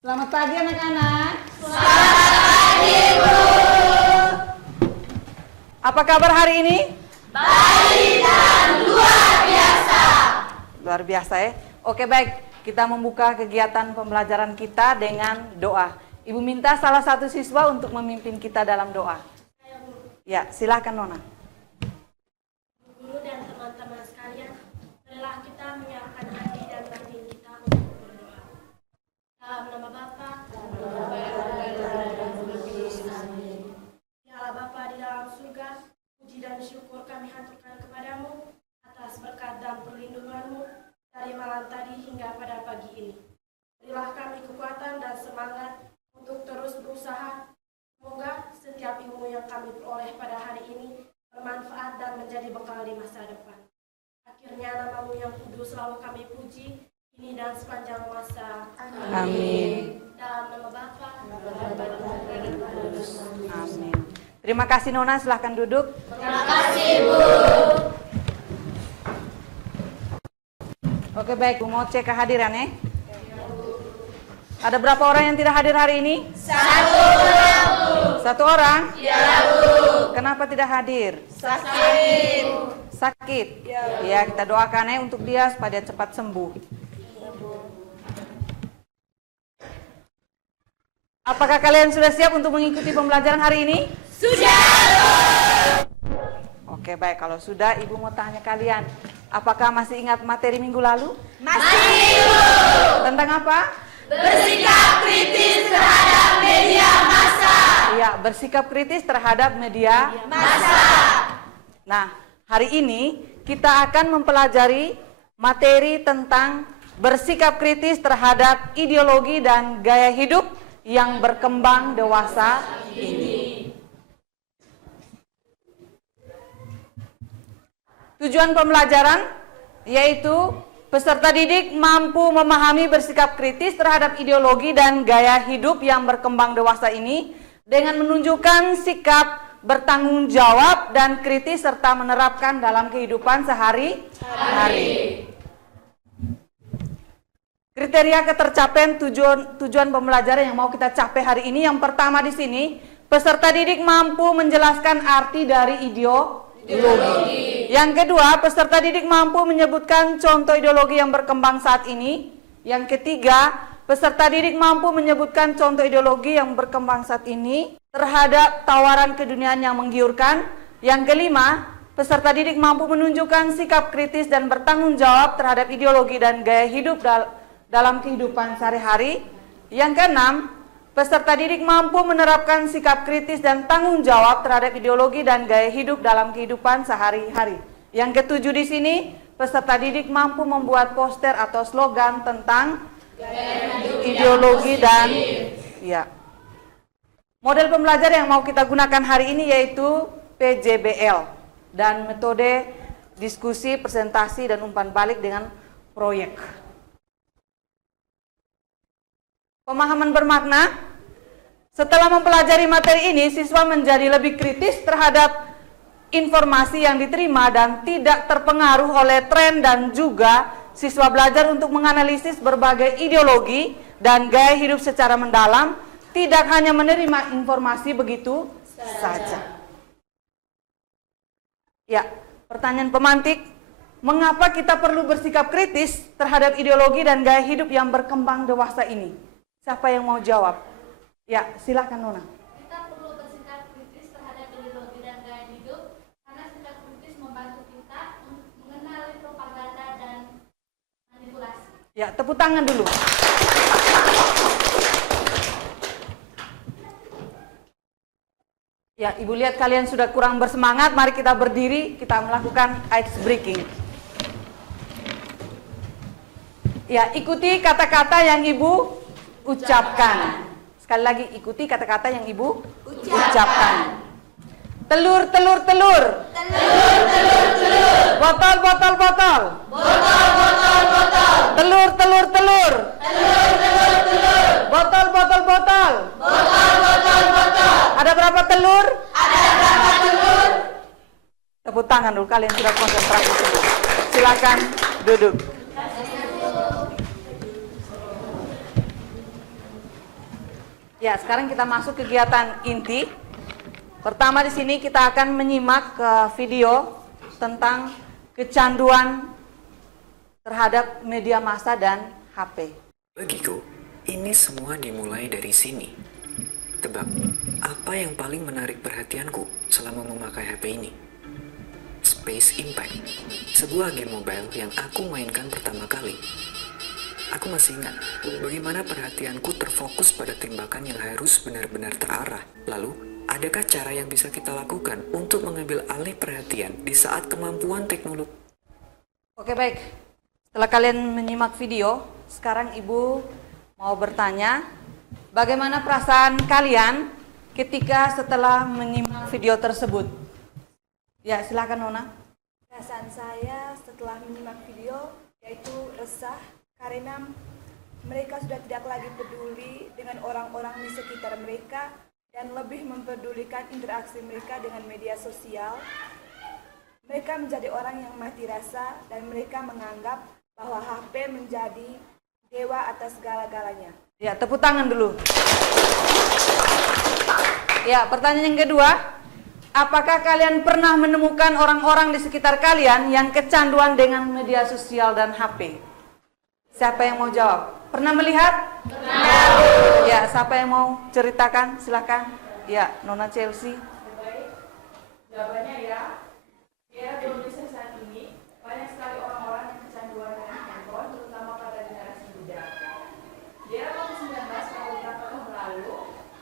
Selamat pagi anak-anak. Selamat pagi, Bu. Apa kabar hari ini? Baik dan luar biasa. Luar biasa ya. Oke baik, kita membuka kegiatan pembelajaran kita dengan doa. Ibu minta salah satu siswa untuk memimpin kita dalam doa. Ya, silakan Nona. Guru dan teman-teman sekalian, marilah kita menyiapkan hati dan batin kita untuk berdoa. Dalam nama Bapa Ya Allah Bapa di dalam surga, puji dan syukur kami haturkan kepadamu atas berkat dan perlindunganmu dari malam tadi hingga pada pagi ini. Berilah kami kekuatan dan semangat untuk terus berusaha. Semoga setiap ilmu yang kami peroleh pada hari ini bermanfaat dan menjadi bekal di masa depan. Akhirnya namamu yang kudus selalu kami puji, kini dan sepanjang masa. Amin. Dalam nama Bapa dan Kudus. Amin. Terima kasih Nona, silahkan duduk. Terima kasih, Bu. Oke baik, Bu mau cek kehadiran ya. Ada berapa orang yang tidak hadir hari ini? Satu orang? Ya, Bu. Kenapa tidak hadir? Sakit. Sakit? Ya, kita doakan ya untuk dia supaya dia cepat sembuh. Apakah kalian sudah siap untuk mengikuti pembelajaran hari ini? Sudah. Oke baik, kalau sudah Ibu mau tanya kalian, apakah masih ingat materi minggu lalu? Masih, Bu. Tentang apa? Bersikap kritis terhadap media massa. Iya, bersikap kritis terhadap media Massa. Nah, hari ini kita akan mempelajari materi tentang bersikap kritis terhadap ideologi dan gaya hidup yang berkembang dewasa ini. Tujuan pembelajaran yaitu peserta didik mampu memahami bersikap kritis terhadap ideologi dan gaya hidup yang berkembang dewasa ini dengan menunjukkan sikap bertanggung jawab dan kritis serta menerapkan dalam kehidupan sehari-hari. Kriteria ketercapaian tujuan pembelajaran yang mau kita capai hari ini, yang pertama di sini, peserta didik mampu menjelaskan arti dari ideologi. Yang kedua, peserta didik mampu menyebutkan contoh ideologi yang berkembang saat ini. Yang ketiga, peserta didik mampu menyebutkan contoh ideologi yang berkembang saat ini terhadap tawaran keduniaan yang menggiurkan. Yang kelima, peserta didik mampu menunjukkan sikap kritis dan bertanggung jawab terhadap ideologi dan gaya hidup dalam kehidupan sehari-hari. Yang keenam, peserta didik mampu menerapkan sikap kritis dan tanggung jawab terhadap ideologi dan gaya hidup dalam kehidupan sehari-hari. Yang ketujuh di sini, peserta didik mampu membuat poster atau slogan tentang ideologi dan model pembelajaran yang mau kita gunakan hari ini yaitu PJBL dan metode diskusi, presentasi, dan umpan balik dengan proyek. Pemahaman bermakna. Setelah mempelajari materi ini, siswa menjadi lebih kritis terhadap informasi yang diterima dan tidak terpengaruh oleh tren, dan juga siswa belajar untuk menganalisis berbagai ideologi dan gaya hidup secara mendalam, tidak hanya menerima informasi begitu saja. Ya, pertanyaan pemantik, mengapa kita perlu bersikap kritis terhadap ideologi dan gaya hidup yang berkembang dewasa ini? Siapa yang mau jawab? Ya, silakan Nona. Kita perlu bersikap kritis terhadap ideologi dan gaya hidup karena sikap kritis membantu kita untuk mengenali propaganda dan manipulasi. Ya, tepuk tangan dulu. Ya, Ibu lihat kalian sudah kurang bersemangat. Mari kita berdiri, kita melakukan ice breaking. Ya, ikuti kata-kata yang Ibu ucapkan. Sekali lagi, ikuti kata-kata yang Ibu ucapkan. Telur, telur, telur. Telur, telur, telur. Botol, botol, botol. Botol, botol, botol. Telur, telur, telur. Telur, telur, telur. Botol, botol, botol. Botol, botol, botol. Ada berapa telur? Ada berapa telur? Tepuk tangan dulu, kalian sudah konsentrasi semua. Silakan duduk. Ya, sekarang kita masuk kegiatan inti. Pertama di sini kita akan menyimak video tentang kecanduan terhadap media massa dan HP. Bagiku, ini semua dimulai dari sini. Tebak, apa yang paling menarik perhatianku selama memakai HP ini? Space Impact, sebuah game mobile yang aku mainkan pertama kali. Aku masih ingat bagaimana perhatianku terfokus pada tembakan yang harus benar-benar terarah. Lalu, adakah cara yang bisa kita lakukan untuk mengambil alih perhatian di saat kemampuan teknologi? Oke, baik. Setelah kalian menyimak video, sekarang Ibu mau bertanya, bagaimana perasaan kalian ketika setelah menyimak video tersebut? Ya, silakan Nona. Perasaan saya setelah menyimak video yaitu resah karena mereka sudah tidak lagi peduli dengan orang-orang di sekitar mereka dan lebih mempedulikan interaksi mereka dengan media sosial. Mereka menjadi orang yang mati rasa dan mereka menganggap bahwa HP menjadi dewa atas segala-galanya. Ya, tepuk tangan dulu. Ya, pertanyaan yang kedua. Apakah kalian pernah menemukan orang-orang di sekitar kalian yang kecanduan dengan media sosial dan HP? Siapa yang mau jawab? Pernah melihat? Pernah. Ya, siapa yang mau ceritakan? Silakan. Ya, Nona Chelsea. Jawabannya ya, di Indonesia saat ini banyak sekali orang-orang yang kecanduan dengan handphone, terutama pada generasi muda. Di era COVID-19 pada beberapa tahun lalu,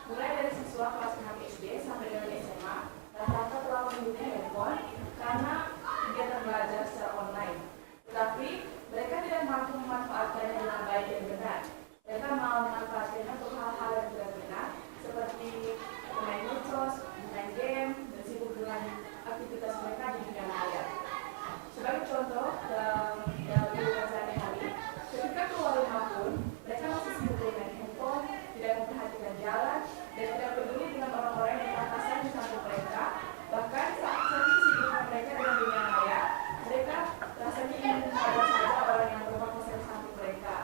mulai dari siswa kelas 6 SD sampai dengan SMA, rata-rata telah memiliki handphone karena kegiatan belajar secara online. Tetapi mereka tidak mampu memanfaatkannya dengan baik dan benar. Mereka mau memanfaatkannya untuk hal-hal yang tidak benar, seperti bermain medsos, bermain game, dan sibuk dengan aktivitas mereka di dunia maya. Sebagai contoh, dalam kehidupan sehari-hari, ketika keluar rumah pun, mereka masih sibuk dengan handphone, tidak memperhatikan jalan, dan tidak peduli dengan orang-orang yang papasan di samping mereka. Bahkan saat sibuknya mereka dengan dunia maya, mereka rasanya ingin menghadap saja orang yang berpapasan di samping mereka.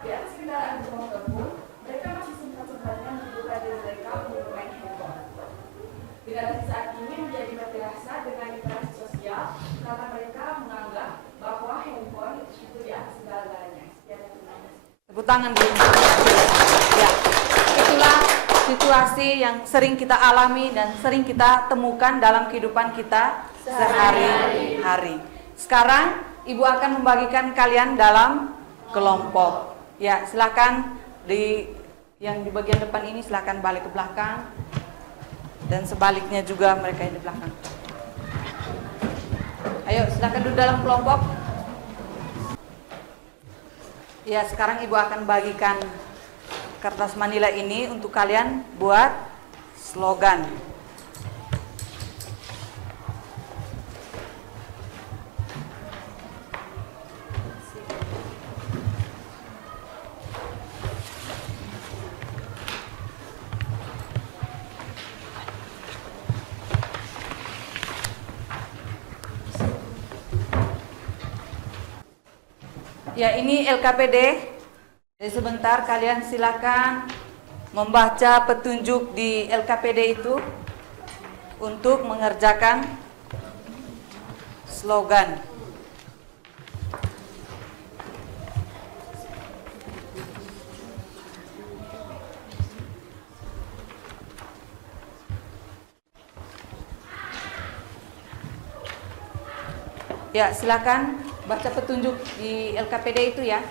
Di atas kendaraan bermotor pun, mereka masih sempat-sempatnya membuka diri mereka untuk bermain handphone. Generasi saat ini menjadi mati rasa dengan interaksi sosial karena mereka menganggap bahwa handphone itu di atas segala-galanya. Tepuk tangan dulu. Ya, itulah situasi yang sering kita alami dan sering kita temukan dalam kehidupan kita sehari-hari. Sekarang Ibu akan membagikan kalian dalam kelompok. Ya, silakan yang di bagian depan ini silakan balik ke belakang. Dan sebaliknya juga mereka yang di belakang. Ayo, silakan duduk dalam kelompok. Ya, sekarang Ibu akan bagikan kertas manila ini untuk kalian buat slogan. Ya, ini LKPD. Jadi sebentar kalian silakan membaca petunjuk di LKPD itu untuk mengerjakan slogan. Ya, silakan baca petunjuk di LKPD itu ya.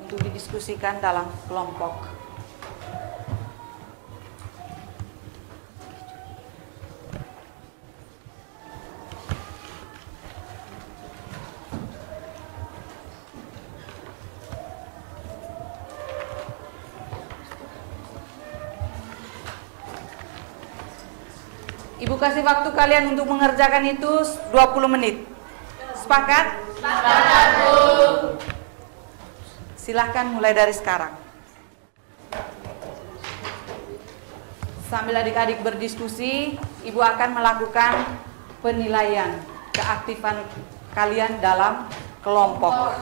Untuk didiskusikan dalam kelompok. Ibu kasih waktu kalian untuk mengerjakan itu 20 menit. Sepakat? Sepakat, Bu. Silahkan mulai dari sekarang. Sambil adik-adik berdiskusi, Ibu akan melakukan penilaian keaktifan kalian dalam kelompok.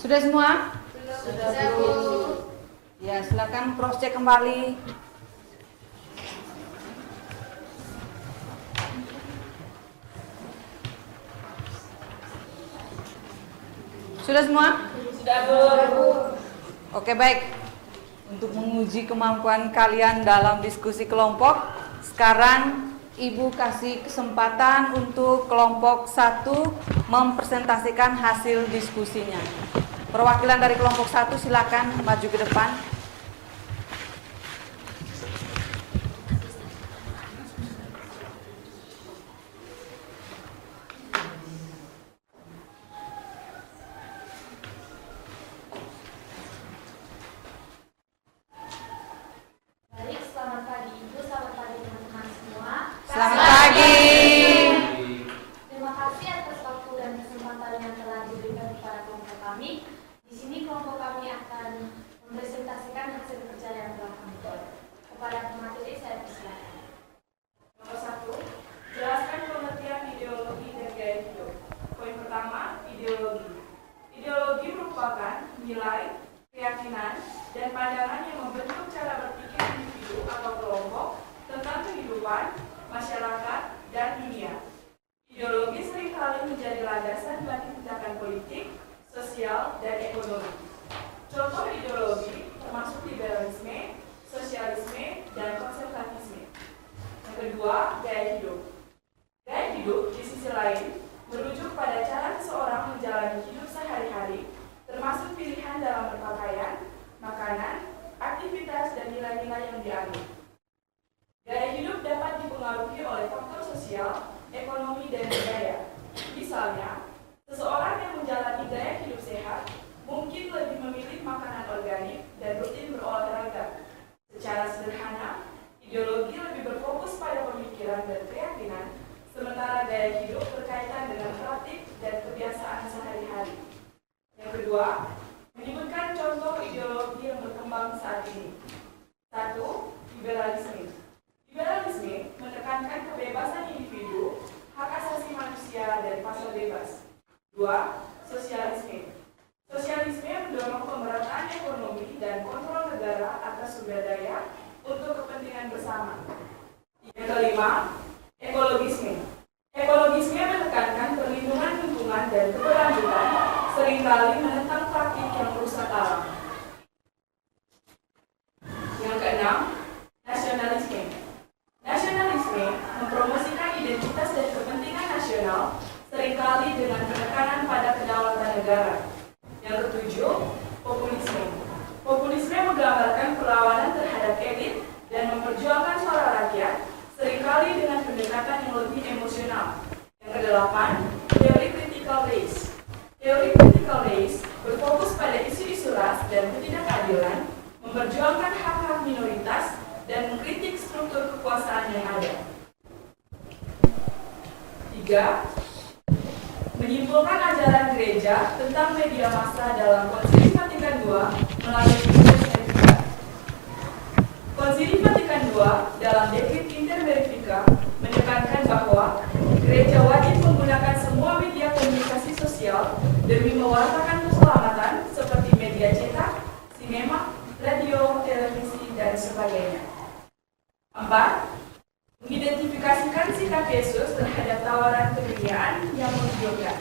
Sudah semua? Sudah, Bu. Ya, silakan cross check kembali. Sudah semua? Sudah, Bu. Oke, baik. Untuk menguji kemampuan kalian dalam diskusi kelompok, sekarang Ibu kasih kesempatan untuk kelompok 1 mempresentasikan hasil diskusinya. Perwakilan dari kelompok 1 silakan maju ke depan. Baik, selamat pagi Ibu, selamat pagi teman-teman semua. Selamat pagi. Terima kasih atas waktu dan kesempatan yang telah diberikan kepada kelompok kami. Di sini kelompok kami akan mempresentasikan hasil kerja yang telah kami buat. Kepada pemateri saya persilakan. Nomor 1, jelaskan pengertian ideologi dan gaya hidup. Poin pertama, ideologi. Ideologi merupakan nilai, keyakinan, dan pandangan yang membentuk cara berpikir individu atau kelompok tentang kehidupan, masyarakat, dan dunia. Ideologi seringkali menjadi landasan bagi tindakan politik, sosial, dan ekonomi. Contoh ideologi termasuk liberalisme, sosialisme, dan konservatisme. Yang kedua, gaya hidup. Gaya hidup di sisi lain merujuk pada cara seseorang menjalani hidup sehari-hari, termasuk pilihan dalam berpakaian, makanan, aktivitas, dan nilai-nilai yang dianut. Gaya hidup dapat dipengaruhi oleh faktor sosial, ekonomi, dan budaya. Misalnya, seseorang yang menjalani gaya hidup sehat mungkin lebih memilih makanan organik dan rutin berolahraga. Secara sederhana, ideologi lebih berfokus pada pemikiran dan keyakinan, sementara gaya hidup berkaitan dengan praktik dan kebiasaan sehari-hari. Yang kedua, menyebutkan contoh ideologi yang berkembang saat ini. 1. Liberalisme. Liberalisme menekankan kebebasan individu, hak asasi manusia, dan pasar bebas. 2. Sosialisme. Sosialisme mendorong pemerataan ekonomi dan kontrol negara atas sumber daya untuk kepentingan bersama. Yang kelima, ekologisme. Ekologisme menekankan perlindungan lingkungan dan keberlanjutan, seringkali menentang praktik yang merusak alam. Yang keenam, nasionalisme. Nasionalisme mempromosikan identitas dan kepentingan nasional, seringkali dengan penekanan pada kedaulatan negara. Yang ketujuh, populisme. Populisme menggambarkan perlawanan terhadap elit dan memperjuangkan suara rakyat, seringkali dengan pendekatan yang lebih emosional. Yang kedelapan, teori critical race. Teori critical race berfokus pada isu-isu ras dan ketidakadilan, memperjuangkan hak-hak minoritas, dan mengkritik struktur kekuasaan yang ada. 3. Menyimpulkan ajaran gereja tentang media massa dalam Konsili Vatikan II melalui Inter Verifica. Konsili Vatikan II dalam Dekrit Inter Verifica menekankan bahwa gereja wajib menggunakan semua media komunikasi sosial demi mewartakan keselamatan seperti media cetak, sinema, radio, televisi, dan sebagainya. 4. Mengidentifikasikan sikap Yesus terhadap tawaran keduniaan yang menggiurkan.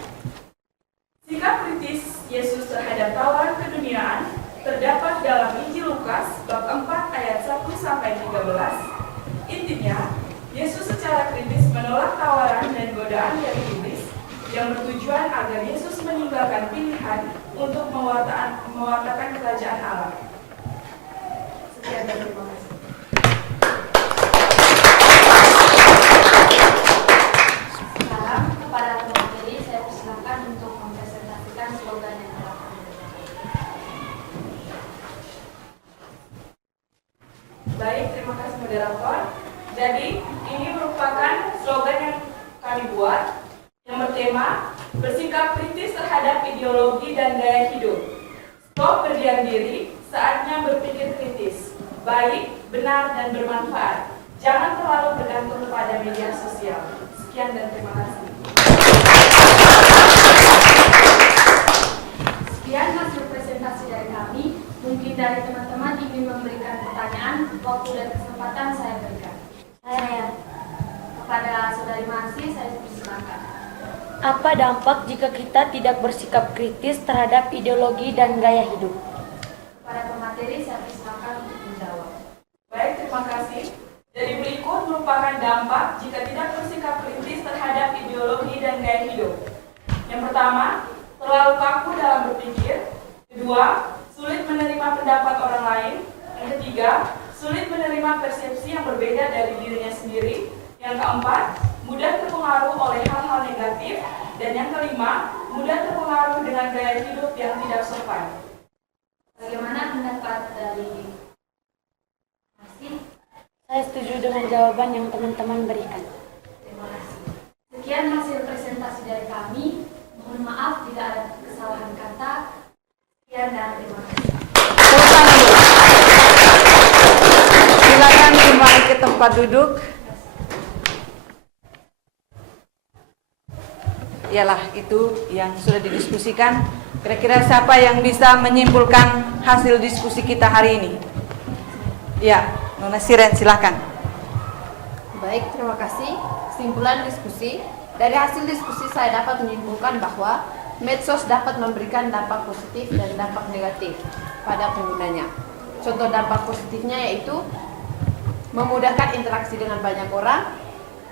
Sikap kritis Yesus terhadap tawaran keduniaan terdapat dalam Injil Lukas bab 4 ayat 1-13. Intinya, Yesus secara kritis menolak tawaran dan godaan dari iblis yang bertujuan agar Yesus meninggalkan pilihan untuk mewartakan kerajaan Allah. Sekian dan terima kasih. Sekarang kepada pemateri saya persilakan untuk mempresentasikan slogan yang telah kami buat. Baik, terima kasih moderator. Jadi, ini merupakan slogan yang kami buat yang bertema bersikap kritis terhadap ideologi dan gaya hidup. Stop berdiam diri, saatnya berpikir kritis. Baik, benar, dan bermanfaat. Jangan terlalu bergantung pada media sosial. Sekian dan terima kasih. Sekian hasil Terima kasih, saya persilakan. Apa dampak jika kita tidak bersikap kritis terhadap ideologi dan gaya hidup? Kepada pemateri, saya persilakan untuk menjawab. Baik, terima kasih. Jadi berikut merupakan dampak jika tidak bersikap kritis terhadap ideologi dan gaya hidup. Yang pertama, terlalu kaku dalam berpikir. Kedua, sulit menerima pendapat orang lain. Yang ketiga, sulit menerima persepsi yang berbeda dari dirinya sendiri. Yang keempat, mudah terpengaruh oleh hal-hal negatif. Dan yang kelima, mudah terpengaruh dengan gaya hidup yang tidak sopan. Bagaimana pendapat dari Masih? Saya setuju dengan jawaban yang teman-teman berikan. Terima kasih. Sekian hasil presentasi dari kami. Mohon maaf jika ada kesalahan kata. Sekian dan terima kasih. Tepuk tangan dulu. Silakan kembali ke tempat duduk. Ialah itu yang sudah didiskusikan. Kira-kira siapa yang bisa menyimpulkan hasil diskusi kita hari ini? Ya, Nona Siren, silakan. Baik, terima kasih. Kesimpulan diskusi. Dari hasil diskusi saya dapat menyimpulkan bahwa medsos dapat memberikan dampak positif dan dampak negatif pada penggunanya. Contoh dampak positifnya yaitu memudahkan interaksi dengan banyak orang,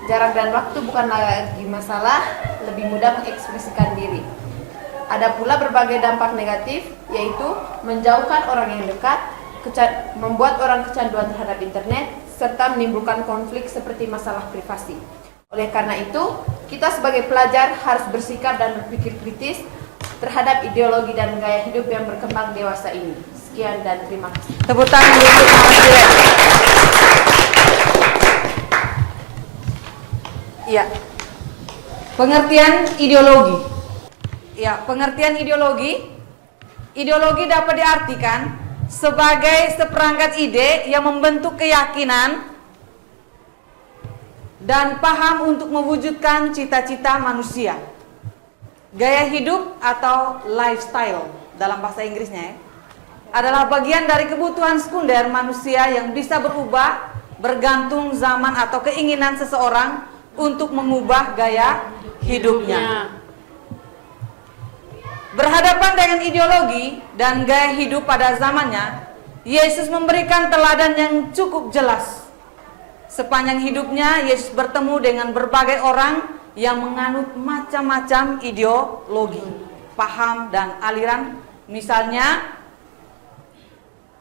jarak dan waktu bukan lagi masalah, lebih mudah mengekspresikan diri. Ada pula berbagai dampak negatif, yaitu menjauhkan orang yang dekat, membuat orang kecanduan terhadap internet, serta menimbulkan konflik seperti masalah privasi. Oleh karena itu, kita sebagai pelajar harus bersikap dan berpikir kritis terhadap ideologi dan gaya hidup yang berkembang dewasa ini. Sekian dan terima kasih. Tepuk tangan dulu untuk Nona Siren. Ya, pengertian ideologi. Ya, pengertian ideologi. Ideologi dapat diartikan sebagai seperangkat ide yang membentuk keyakinan dan paham untuk mewujudkan cita-cita manusia. Gaya hidup atau lifestyle dalam bahasa Inggrisnya adalah bagian dari kebutuhan sekunder manusia yang bisa berubah bergantung zaman atau keinginan seseorang untuk mengubah gaya hidupnya. Berhadapan dengan ideologi dan gaya hidup pada zamannya, Yesus memberikan teladan yang cukup jelas. Sepanjang hidupnya, Yesus bertemu dengan berbagai orang yang menganut macam-macam ideologi, paham, dan aliran. Misalnya,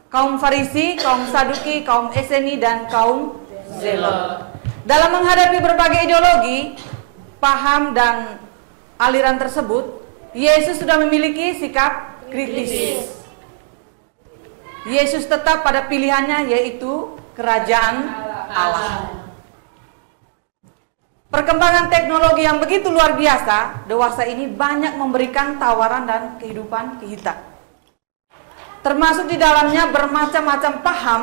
kaum Farisi, kaum Saduki, kaum Eseni, dan kaum Zelot. Dalam menghadapi berbagai ideologi, paham, dan aliran tersebut, Yesus sudah memiliki sikap kritis. Yesus tetap pada pilihannya, yaitu kerajaan Allah. Perkembangan teknologi yang begitu luar biasa, dewasa ini banyak memberikan tawaran dan kehidupan kita. Termasuk di dalamnya bermacam-macam paham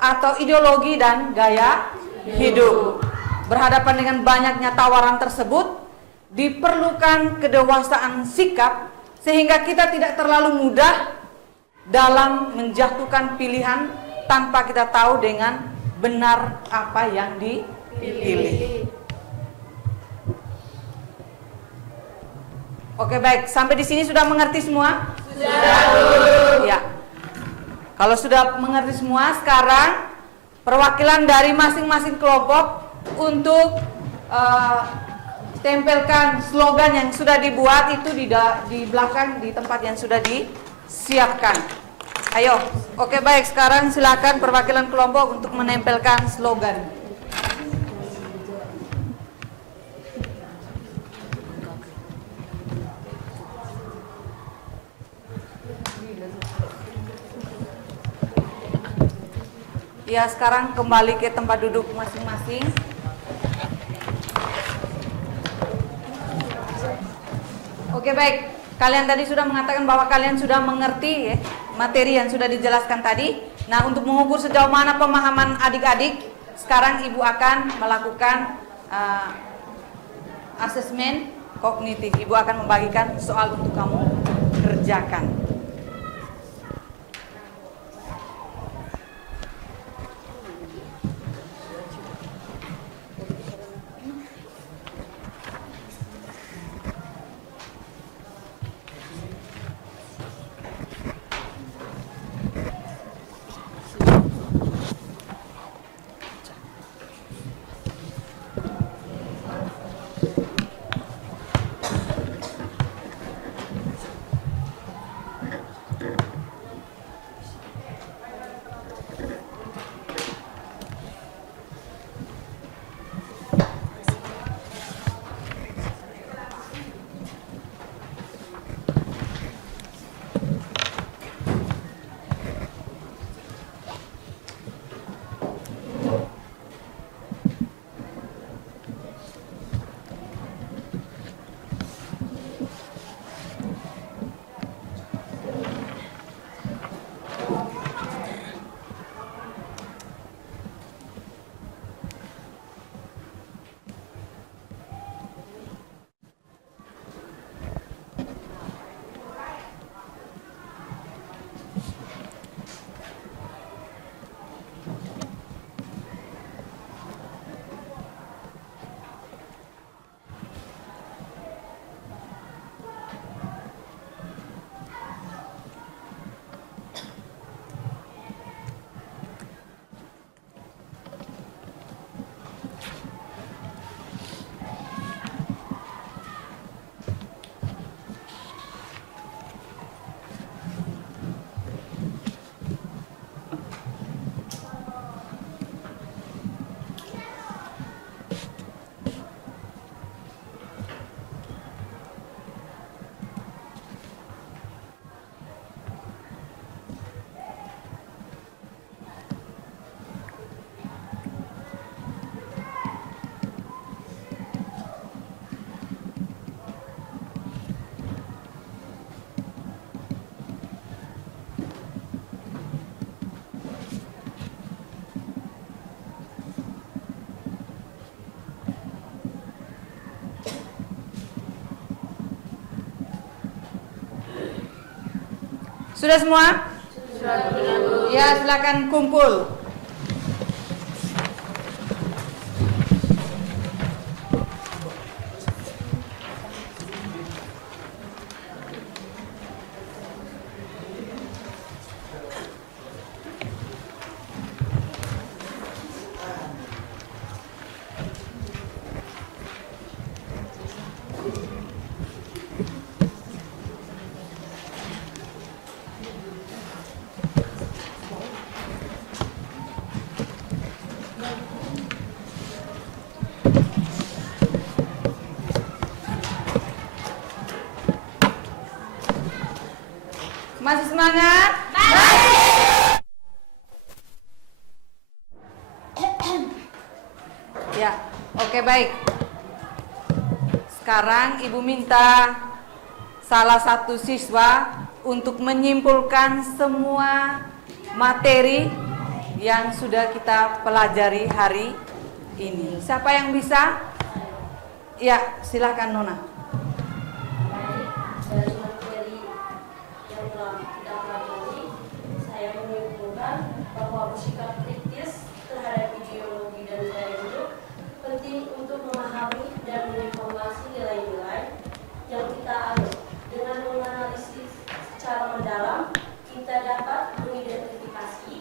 atau ideologi dan gaya hidup. Berhadapan dengan banyaknya tawaran tersebut, diperlukan kedewasaan sikap sehingga kita tidak terlalu mudah dalam menjatuhkan pilihan tanpa kita tahu dengan benar apa yang dipilih. Oke, baik, sampai di sini sudah mengerti semua? Sudah. Ya. Kalau sudah mengerti semua, sekarang perwakilan dari masing-masing kelompok untuk tempelkan slogan yang sudah dibuat itu di belakang di tempat yang sudah disiapkan. Ayo, oke, baik, sekarang silakan perwakilan kelompok untuk menempelkan slogan. Ya, sekarang kembali ke tempat duduk masing-masing. Oke, baik. Kalian tadi sudah mengatakan bahwa kalian sudah mengerti materi yang sudah dijelaskan tadi. Nah, untuk mengukur sejauh mana pemahaman adik-adik, sekarang Ibu akan melakukan asesmen kognitif. Ibu akan membagikan soal untuk kamu kerjakan. Sudah semua? Sudah. Ya, silakan kumpul. Masih semangat? Ya, oke baik. Sekarang Ibu minta salah satu siswa untuk menyimpulkan semua materi yang sudah kita pelajari hari ini. Siapa yang bisa? Ya, silahkan Nona. Dari materi yang telah kita pelajari, saya menyimpulkan bahwa bersikap kritis terhadap ideologi dan gaya hidup penting untuk memahami dan mengevaluasi nilai-nilai yang kita anut. Dengan menganalisis secara mendalam, kita dapat mengidentifikasi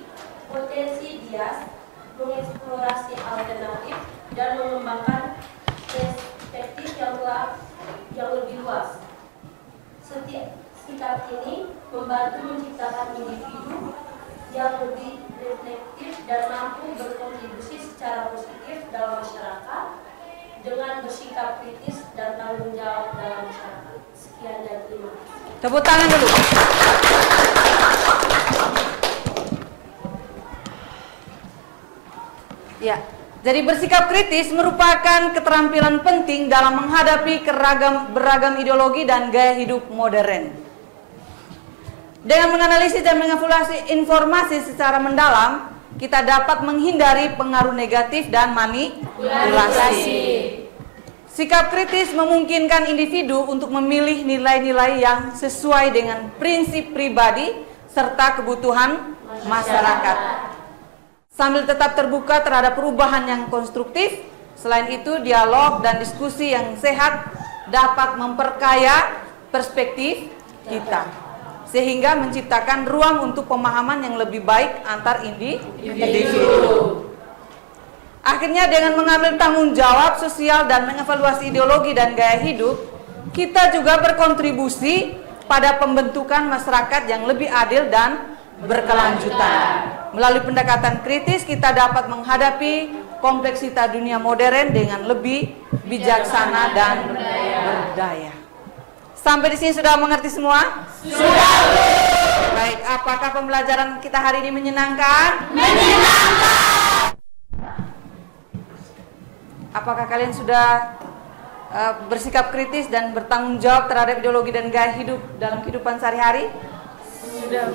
potensi bias, mengeksplorasi alternatif, dan mengembangkan perspektif yang lebih luas. Setiap sikap ini membantu menciptakan individu yang lebih reflektif dan mampu berkontribusi secara positif dalam masyarakat dengan bersikap kritis dan tanggung jawab dalam masyarakat. Sekian dan terima kasih. Tepuk tangan dulu. Ya, jadi bersikap kritis merupakan keterampilan penting dalam menghadapi beragam ideologi dan gaya hidup modern. Dengan menganalisis dan mengevaluasi informasi secara mendalam, kita dapat menghindari pengaruh negatif dan manipulasi. Sikap kritis memungkinkan individu untuk memilih nilai-nilai yang sesuai dengan prinsip pribadi serta kebutuhan masyarakat. Sambil tetap terbuka terhadap perubahan yang konstruktif, selain itu dialog dan diskusi yang sehat dapat memperkaya perspektif kita, sehingga menciptakan ruang untuk pemahaman yang lebih baik antar individu. Akhirnya dengan mengambil tanggung jawab sosial dan mengevaluasi ideologi dan gaya hidup, kita juga berkontribusi pada pembentukan masyarakat yang lebih adil dan berkelanjutan. Melalui pendekatan kritis, kita dapat menghadapi kompleksitas dunia modern dengan lebih bijaksana dan berdaya. Sampai di sini sudah mengerti semua? Sudah. Baik, apakah pembelajaran kita hari ini menyenangkan? Menyenangkan. Apakah kalian sudah bersikap kritis dan bertanggung jawab terhadap ideologi dan gaya hidup dalam kehidupan sehari-hari? Sudah.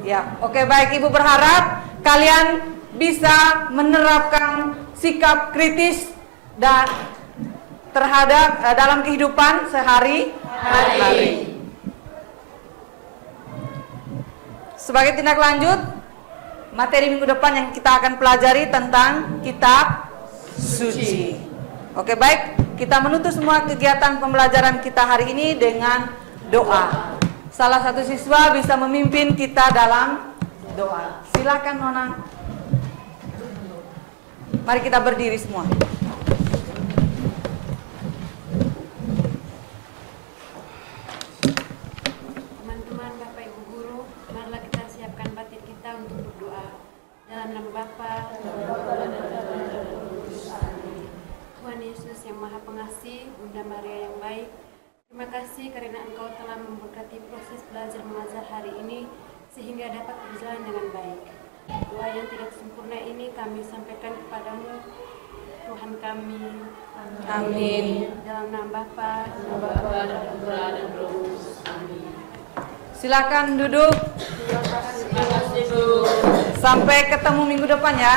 Ya, oke baik, Ibu berharap kalian bisa menerapkan sikap kritis dan terhadap dalam kehidupan sehari-hari. Sebagai tindak lanjut, materi minggu depan yang kita akan pelajari tentang kitab suci. Oke baik, kita menutup semua kegiatan pembelajaran kita hari ini dengan doa. Salah satu siswa bisa memimpin kita dalam doa. Silakan Nona. Mari kita berdiri semua. Teman-teman, Bapak Ibu Guru, marilah kita siapkan batin kita untuk berdoa. Dalam nama Bapa, Tuhan Yesus yang Maha Pengasih, Bunda Maria yang baik, terima kasih karena Engkau telah memberkati proses belajar mengajar hari ini sehingga dapat berjalan dengan baik. Doa yang tidak sempurna ini kami sampaikan kepadamu, Tuhan kami. Amin. Dalam nama Bapa, dan Putra, dan Roh Kudus. Amin. Silakan duduk. Sampai ketemu minggu depan ya.